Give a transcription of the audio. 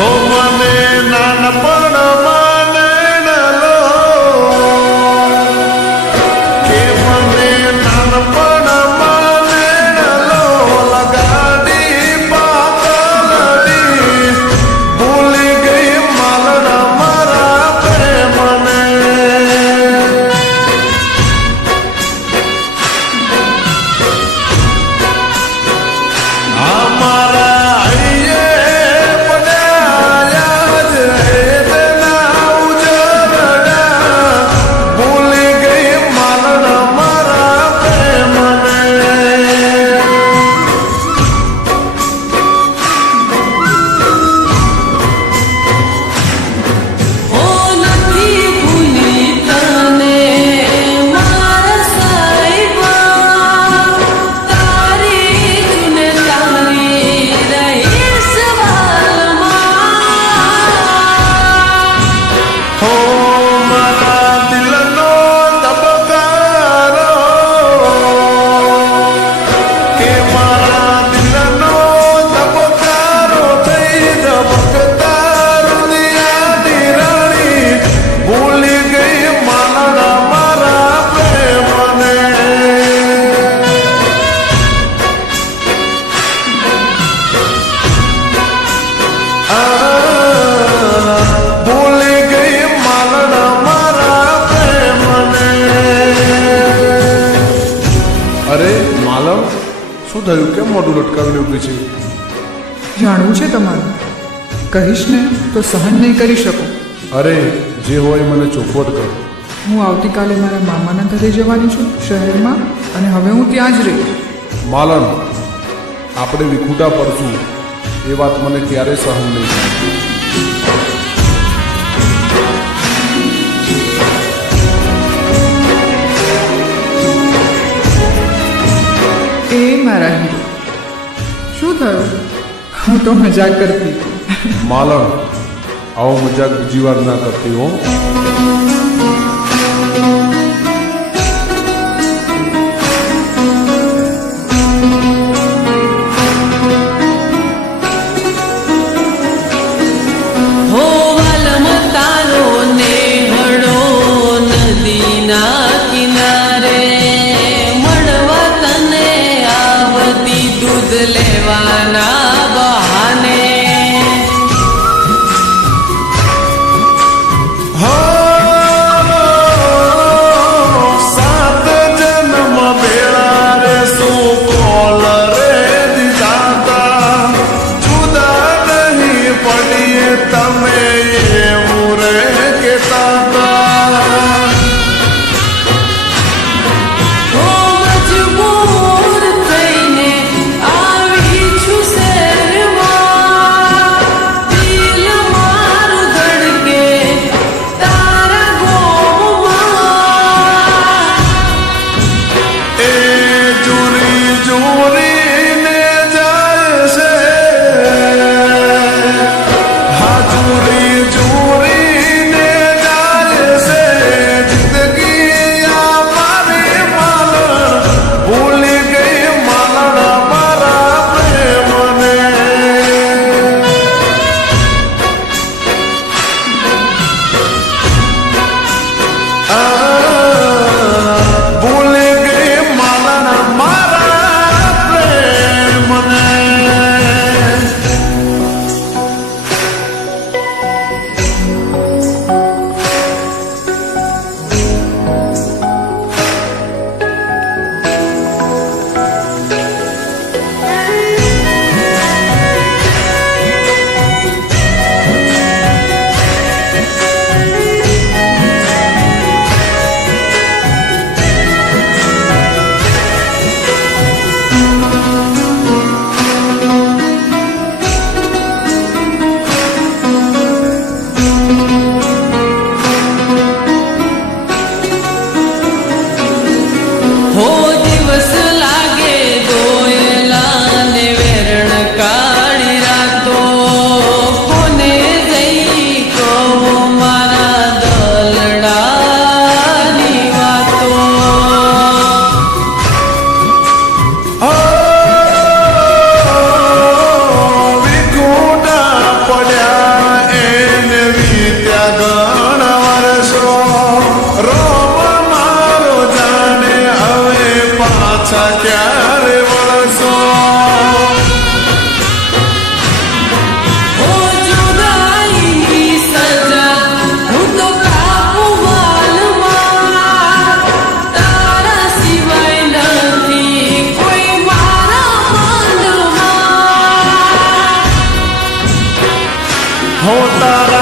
હો મને નાનપણમાં નૈણલો કે મને નાનપણમાં નૈણલો લગાડી પાતળડી ભૂલી ગઈ માલણા મારા પ્રેમને શું થયું? કેમ મોઢું લટકાવીને ઊભી છે? જાણવું છે તમારું? કહીશ ને તો સહન નહીં કરી શકો. અરે જે હોય મને ચોખવટ કર. હું આવતીકાલે મારા મામાના ઘરે જવાની છું શહેરમાં, અને હવે હું ત્યાં જ રહીશ. માલન, આપણે વિખૂટા પડશું એ વાત મને ક્યારે સહન નહીં થાય. એ મારા હીરો, શું થયું? હું તો મજાક કરતી. માલણ, આવો મજાક બીજી વાર ના કરતી હો. લેવાના બહાને હો હો તારા